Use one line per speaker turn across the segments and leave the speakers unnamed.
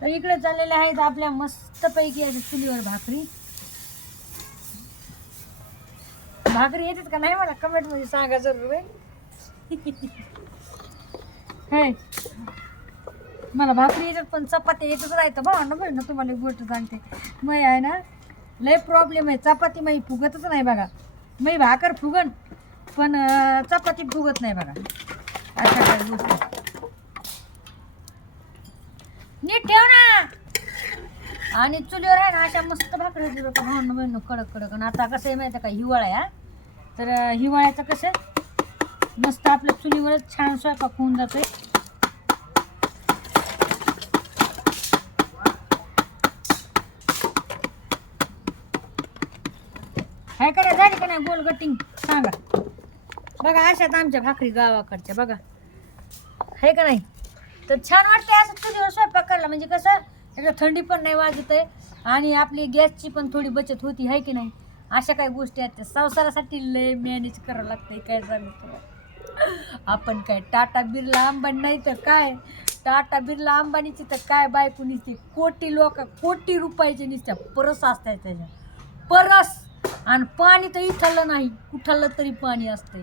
तर इकडे चाललेल्या आहेत आपल्या मस्तपैकी आहेत चुलीवर भाकरी. भाकरी येतात का नाही मला कमेंटमध्ये सांगा जरूर हे. मला भाकरी येतात पण चपाती येतच राहतं भावना ना तुम्हाला एक गोष्ट सांगते. मग आहे ना लय प्रॉब्लेम आहे. चपाती मग फुगतच नाही बघा. मी भाकर फुगन पण चपाती फुगत नाही बघा. अशा काही गोष्टी. नीट ठेव ना. आणि चुलीवर आहे ना अशा मस्त भाकरी दिलं का भावना बहिण कडक कडक. आणि आता कसं आहे माहिती आहे का हिवाळा आहे हा. तर हिवाळ्याचं कसं मस्त आपल्या चुलीवरच छान स्वयंपाक होऊन जातोय. हाय करा झाली का नाही गोल गटिंग सांगा. बघा अशात आमच्या भाकरी गावाकडच्या बघा. आहे का नाही? तर छान वाटतंय असं चुलीवर स्वयंपाक करायला. म्हणजे कसं एकदा थंडी पण नाही वाजत आहे आणि आपली गॅसची पण थोडी बचत होती आहे की नाही? अशा काही गोष्टी आहेत त्या संसारासाठी लय मॅनेज करावं लागतंय काय सांगतो आपण काय टाटा बिर्ला अंबानी नाही तर काय? टाटा बिर्ला अंबानीची तर काय बायको निसते? कोटी लोक कोटी रुपयाचे निसत्या परस असतात त्याच्या परस! आणि पाणी तर इथलं नाही कुठलं तरी पाणी असतंय.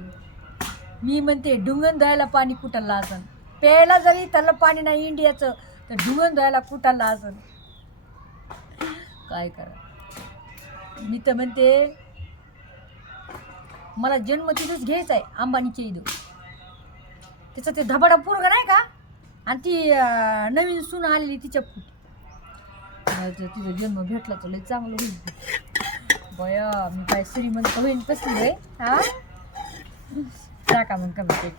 मी म्हणते डुंगन द्यायला पाणी कुठलं असं प्यायला जरी त्याला पाणी नाही इंडियाचं तर ढुंगण धुवायला कुठलं असं काय करा? मी तर म्हणते मला जन्म तिथंच घ्यायचा आहे अंबानीच्या इथं तिचं ते धबाडा पोरगं नाही का? आणि ती नवीन सून आलेली तिच्या फुट तिचा जन्म भेटला तर लय चांगलं होईल. बया मी काय श्रीमंत होईन कसली आहे हा? टाका मग कमी